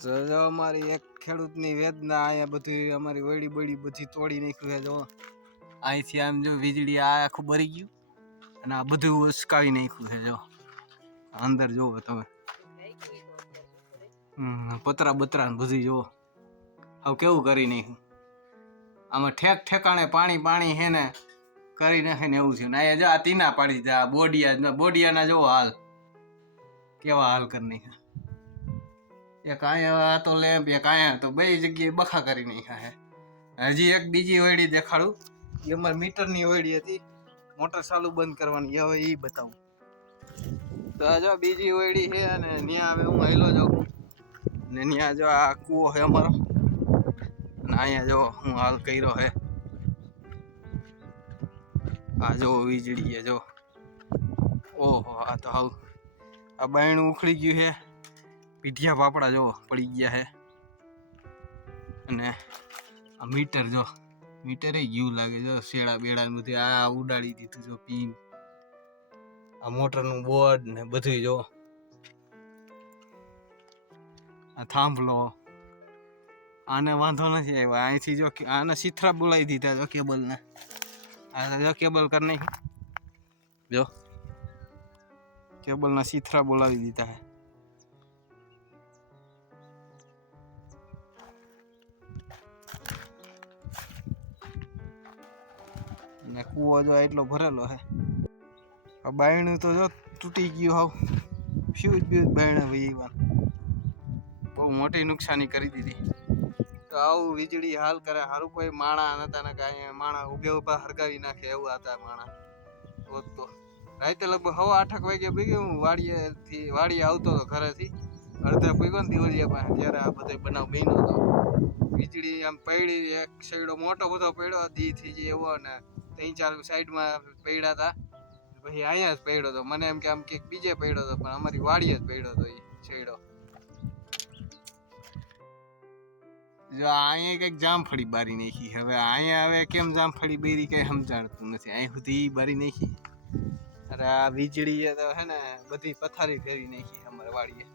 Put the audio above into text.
જો અમારી એક ખેડૂતની વેદના અહીંયા બધી અમારી વળી બળી બધી તોડી નાખ્યું છે. જો અહીંથી આમ જો વીજળી આ આખું બરી ગયું અને આ બધું ઉસકાવી નાખ્યું છે. જો અંદર જોવો તમે પતરા બતરા બધું જુઓ હવે કેવું કરી નાખ્યું. આમાં ઠેકાણે પાણી હે ને કરી નાખે ને એવું છે ને. અહીંયા જો આ તીના પાડી દીધા બોડિયાના જોવો હાલ કેવા હાલ કરી નાખ્યા. એક અહીંયા આ તો લેમ્પ એક અહીંયા તો બે જગ્યાએ બખા કરી નાખ્યા હે. હજી એક બીજી વળી દેખાડું. એ અમારી મીટરની વળી હતી, મોટર ચાલુ બંધ કરવાની. હવે એ બતાવું તો જો બીજી વળી છે અને ત્યાં હવે હું હેલો જાઉં ને ત્યાં જો આ કૂવો છે અમારો અને અહીંયા જો હું હાલ કર્યો હે. આ જો વીજળી જો ઓહો આ તો હાવ આ બાયણું ઉખડી ગયું છે. પીઠિયા પાપડા જો પડી ગયા છે અને આ મીટર જો મીટરે ગયું લાગે. જો શેડા બેડા બધું આ ઉડાડી દીધું. જો પીન આ મોટરનું બોર્ડ ને બધું જો આ થાંભલો આને વાંધો નથી આવ્યો. અહીંથી જો આને સીથરા બોલાવી દીધા જો કેબલને. આ જો કેબલ કરી નાખી જો કેબલના સીથરા બોલાવી દીધા હે. ને કૂવો જો એટલો ભરેલો હે. આ બાયણું તો જો તૂટી ગયું હાવ ફ્યુઝ બ્યુઝ બાયણા ભાઈ બહુ મોટી નુકસાની કરી દીધી. તો આવું વીજળી હાલ કરે. સારું કોઈ માણા નતા ને કાંઈ માણા ઉભા હરગાવી નાખે એવું હતા માણા. તો રાતે લગભગ 8:30 વાગે ભેગી હું વાડીએ આવતો હતો ઘરેથી. અડધા ભેગો ને દિવાળીયા પાસે ત્યારે આ બધો બનાવ બન્યો હતો. વીજળી આમ પડી એક સાઈડો મોટો બધો પડ્યો દીથી જે એવો ને 3-4 સાઈડમાં પડ્યા હતા. પછી અહીંયા જ પડ્યો હતો. મને એમ કે આમ કંઈક બીજે પડ્યો હતો પણ અમારી વાડીએ જ પડ્યો હતો એ સાઈડો. જો અહીંયા કંઈક જામફળી બારી નાખી. હવે અહીંયા હવે કેમ જામફળી બારી કંઈ સમજાણતું નથી. અહીં સુધી બારી નાખી. અરે આ વીજળીએ તો હે ને બધી પથારી ફેરી નાખી અમારે વાડીએ.